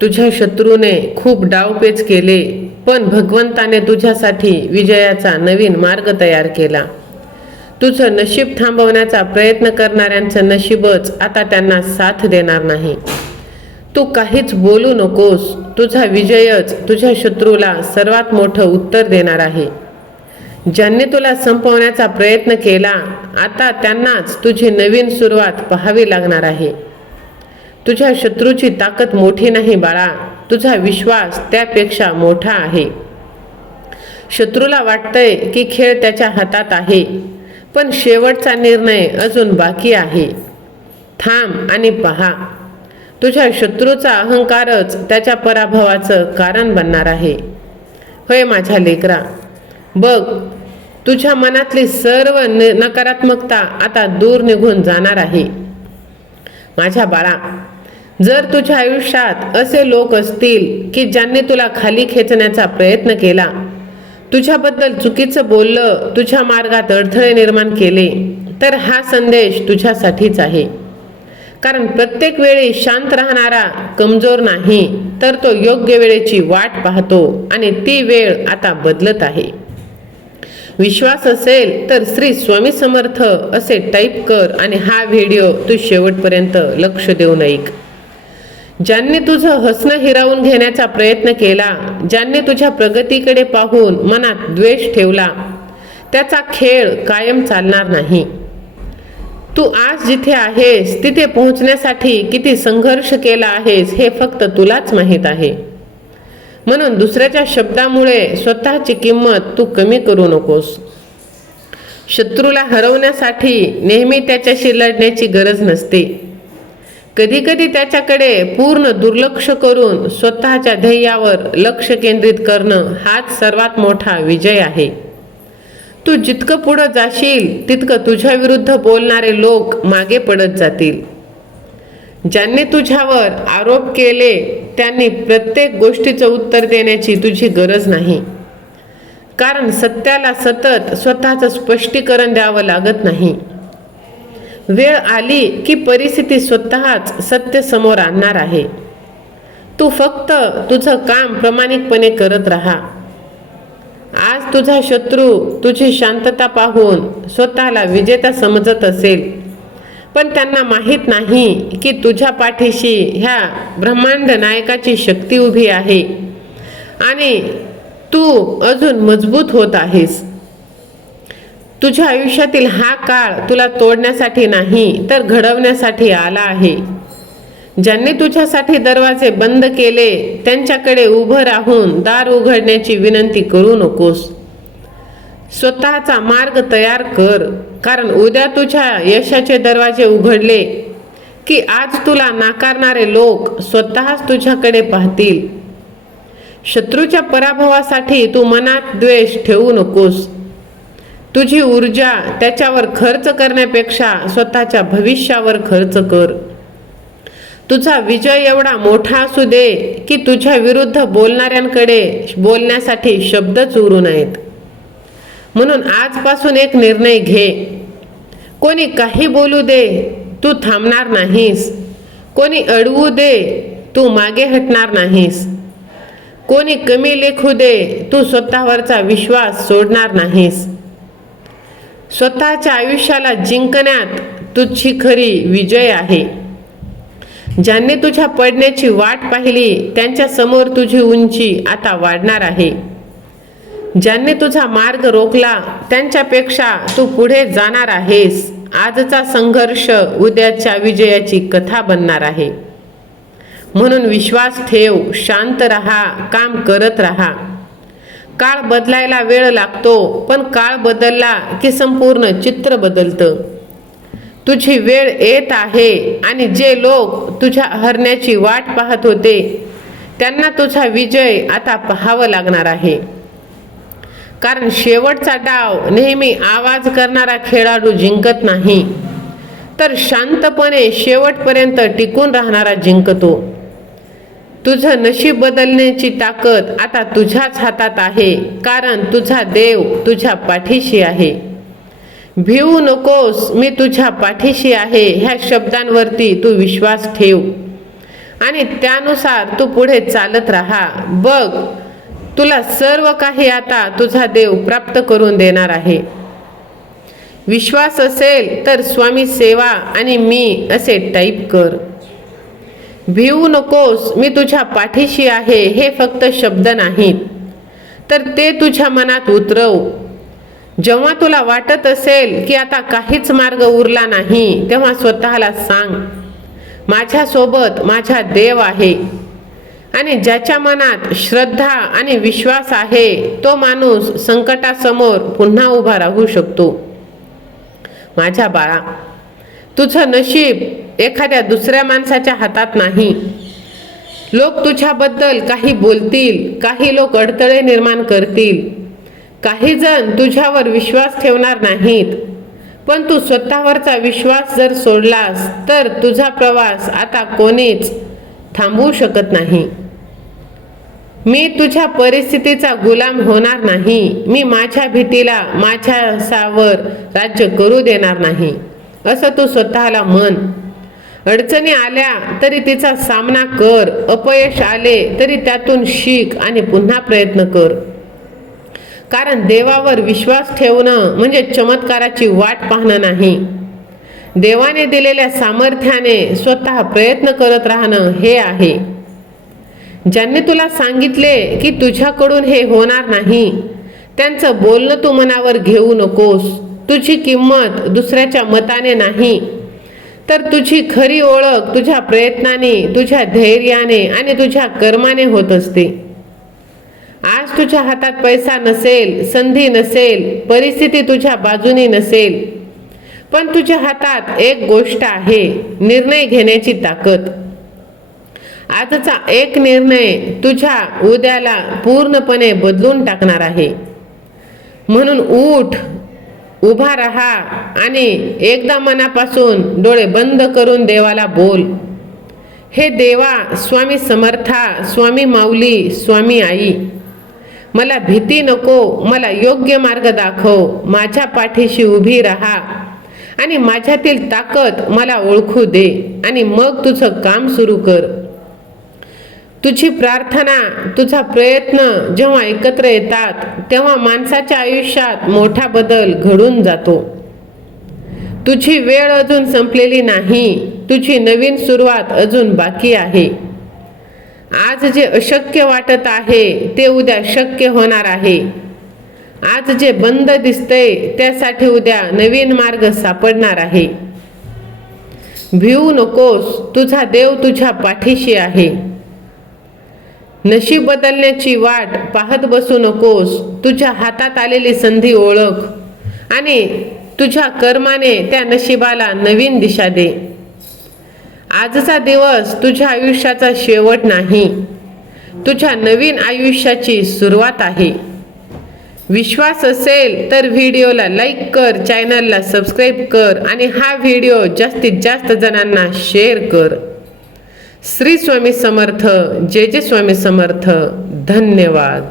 तुझ्या शत्रूने खूप डावपेच केले, पण भगवंताने तुझ्यासाठी विजयाचा नवीन मार्ग तयार केला. तुझं नशीब थांबवण्याचा प्रयत्न करणाऱ्यांचं नशीबच आता त्यांना साथ देणार नाही. तू काहीच बोलू नकोस. तुझा विजयच तुझ्या शत्रूला सर्वात मोठं उत्तर देणार आहे. ज्यांनी तुला संपवण्याचा प्रयत्न केला, आता त्यांनाच तुझी नवीन सुरुवात पाहावी लागणार आहे. तुझ्या शत्रूची ताकद मोठी नाही बाळा, तुझा विश्वास त्यापेक्षा मोठा आहे. शत्रूला वाटतंय की खेळ त्याच्या हातात आहे, पण शेवटचा निर्णय अजून बाकी आहे. थांब आणि पहा. तुझ्या शत्रूचा अहंकारच त्याच्या पराभवाचं कारण बनणार आहे. होय माझ्या लेकरा, बघ, तुझ्या मनातली सर्व नकारात्मकता आता दूर निघून जाणार आहे. माझ्या बाळा, जर तुझ्या आयुष्यात असे लोक असतील की ज्यांनी तुला खाली खेचण्याचा प्रयत्न केला, तुझ्याबद्दल चुकीचं बोललं, तुझ्या मार्गात अडथळे निर्माण केले, तर हा संदेश तुझ्यासाठीच आहे. कारण प्रत्येक वेळी शांत राहणारा कमजोर नाही, तर तो योग्य वेळेची वाट पाहतो आणि ती वेळ आता बदलत आहे. विश्वास असेल तर श्री स्वामी समर्थ असे टाईप कर आणि हा व्हिडिओ तू शेवटपर्यंत लक्ष देऊन ऐक. ज्यांनी तुझं हसणं हिरावून घेण्याचा प्रयत्न केला, ज्यांनी तुझ्या प्रगतीकडे पाहून मनात द्वेष ठेवला, त्याचा खेळ कायम चालणार नाही. तू आज जिथे आहेस तिथे पोहोचण्यासाठी किती संघर्ष केला आहेस हे फक्त तुलाच माहीत आहे. म्हणून दुसऱ्याच्या शब्दामुळे स्वतःची किंमत तू कमी करू नकोस. शत्रूला हरवण्यासाठी नेहमी त्याच्याशी लढण्याची गरज नसते. कधी कधी त्याच्याकडे पूर्ण दुर्लक्ष करून स्वतःच्या ध्येयावर लक्ष केंद्रित करणं हाच सर्वात मोठा विजय आहे. तू जितकं पुढं जाशील तितकं तुझ्या विरुद्ध बोलणारे लोक मागे पडत जातील. ज्यांनी तुझ्यावर आरोप केले त्यांनी प्रत्येक गोष्टीचं उत्तर देण्याची तुझी गरज नाही. कारण सत्याला सतत स्वतःचं स्पष्टीकरण द्यावं लागत नाही. वेळ आली की परिस्थिती स्वतःच सत्य समोर आणणार आहे. तू फक्त तुझं काम प्रामाणिकपणे करत राहा. आज तुझा शत्रू तुझी शांतता पाहून स्वतःला विजेता समजत असेल, पण त्यांना माहीत नाही की तुझ्या पाठीशी ह्या ब्रह्मांड नायकाची शक्ती उभी आहे आणि तू अजून मजबूत होत आहेस. तुझ्या आयुष्यातील हा काळ तुला तोडण्यासाठी नाही तर घडवण्यासाठी आला आहे. ज्यांनी तुझ्यासाठी दरवाजे बंद केले त्यांच्याकडे उभं राहून दार उघडण्याची विनंती करू नकोस. स्वतःचा मार्ग तयार कर, कारण उद्या तुझ्या यशाचे दरवाजे उघडले की आज तुला नाकारणारे लोक स्वतःच तुझ्याकडे पाहतील. शत्रूच्या पराभवासाठी तू मनात द्वेष ठेवू नकोस. तुझी ऊर्जा त्याच्यावर खर्च करण्यापेक्षा स्वतःच्या भविष्यावर खर्च कर. तुझा विजय एवढा मोठा असू दे की तुझ्या विरुद्ध बोलणाऱ्यांकडे बोलण्यासाठी शब्दच उरू नयेत. म्हणून आजपासून एक निर्णय घे. कोणी काही बोलू दे, तू थांबणार नाहीस. कोणी अडवू दे, तू मागे हटणार नाहीस. कोणी कमी लेखू दे, तू स्वतःवरचा विश्वास सोडणार नाहीस. स्वतःच्या आयुष्याला जिंकण्यात तुझी खरी विजय आहे. ज्यांनी तुझ्या पडण्याची वाट पाहिली त्यांच्या समोर तुझी उंची आता वाढणार आहे. ज्यांनी तुझा मार्ग रोखला त्यांच्यापेक्षा तू पुढे जाणार आहेस. आजचा संघर्ष उद्याच्या विजयाची कथा बनणार आहे. म्हणून विश्वास ठेव, शांत राहा, काम करत राहा. काळ बदलायला वेळ लागतो, पण काळ बदलला की संपूर्ण चित्र बदलतं. तुझी वेळ येत आहे आणि जे लोक तुझ्या हरण्याची वाट पाहत होते त्यांना तुझा विजय आता पाहावं लागणार आहे. कारण शेवटचा डाव नेहमी आवाज करणारा खेळाडू जिंकत नाही, तर शांतपणे शेवटपर्यंत टिकून राहणारा जिंकतो. तुझं नशीब बदलण्याची ताकद आता तुझ्याच हातात आहे, कारण तुझा देव तुझ्या पाठीशी आहे. भिवू नकोस, मी तुझ्या पाठीशी आहे ह्या शब्दांवरती तू विश्वास ठेव. आणि त्यानुसार तू पुढे चालत राहा. बघ, तुला सर्व काही आता तुझा देव प्राप्त करून देणार आहे. विश्वास असेल तर स्वामी सेवा आणि मी असे टाईप कर. भिवू नकोस, मी तुझ्या पाठीशी आहे हे फक्त शब्द नाहीत, तर ते तुझ्या मनात उतरव. जेव्हा तुला वाटत असेल की आता काहीच मार्ग उरला नाही, तेव्हा स्वतःला सांग, माझ्यासोबत माझा देव आहे. आणि ज्याच्या मनात श्रद्धा आणि विश्वास आहे तो माणूस संकटासमोर पुन्हा उभा राहू शकतो. माझ्या बाळा, तुझं नशीब एखाद्या दुसऱ्या माणसाच्या हातात नाही. लोक तुझ्याबद्दल काही बोलतील, काही लोक अडथळे निर्माण करतील, काही जण तुझ्यावर विश्वास ठेवणार नाहीत, पण तू स्वतःवरचा विश्वास जर सोडलास तर तुझा प्रवास आता कोणीच थांबवू शकत नाही. मी तुझ्या परिस्थितीचा गुलाम होणार नाही. मी माझ्या भीतीला माझ्यावर राज्य करू देणार नाही, असं तू स्वतःला म्हण. अडचणी आल्या तरी तिचा सामना कर. अपयश आले तरी त्यातून शिक आणि पुन्हा प्रयत्न कर. कारण देवावर विश्वास ठेवणं म्हणजे चमत्काराची वाट पाहणं नाही. देवाने दिलेल्या सामर्थ्याने स्वतः प्रयत्न करत राहणं हे आहे. ज्यांनी तुला सांगितले की तुझ्याकडून हे होणार नाही, त्यांचं बोलणं तू मनावर घेऊ नकोस. तुझी किंमत दुसऱ्याच्या मताने नाही, तर तुझी खरी ओळख तुझ्या प्रयत्नाने, तुझ्या धैर्याने आणि तुझ्या कर्माने होत असते. आज तुझ्या हातात पैसा नसेल, संधी नसेल, परिस्थिती तुझ्या बाजूनी नसेल, पण तुझ्या हातात एक गोष्ट आहे, निर्णय घेण्याची ताकद. आजचा एक निर्णय तुझ्या उद्याला पूर्णपणे बदलून टाकणार आहे. म्हणून उठ, उभा राहा आणि एकदा मनापासून डोळे बंद करून देवाला बोल, हे देवा, स्वामी समर्था, स्वामी माऊली, स्वामी आई, मला भीती नको, मला योग्य मार्ग दाखव. माझ्या पाठीशी उभी राहा आणि माझ्यातील ताकद मला ओळखू दे आणि मग तुझं काम सुरू कर. तुझी प्रार्थना, तुझा प्रयत्न जेव्हा एकत्र येतात तेव्हा माणसाच्या आयुष्यात मोठा बदल घडून जातो. तुझी वेळ अजून संपलेली नाही. तुझी नवीन सुरुवात अजून बाकी आहे. आज जे अशक्य वाटत आहे ते उद्या शक्य होणार आहे. आज जे बंद दिसतंय त्यासाठी उद्या नवीन मार्ग सापडणार आहे. भिवू नकोस, तुझा देव तुझ्या पाठीशी आहे. नशीब बदलण्याची वाट पाहत बसू नकोस. तुझ्या हातात आलेली संधी ओळख आणि तुझ्या कर्माने त्या नशिबाला नवीन दिशा दे. आजचा दिवस तुझ्या आयुष्याचा शेवट नाही, तुझ्या नवीन आयुष्याची सुरुवात आहे. विश्वास असेल तर व्हिडिओला लाईक कर, चॅनलला सबस्क्राईब कर आणि हा व्हिडिओ जास्तीत जास्त जणांना शेअर कर. श्री स्वामी समर्थ. जय जय स्वामी समर्थ. धन्यवाद.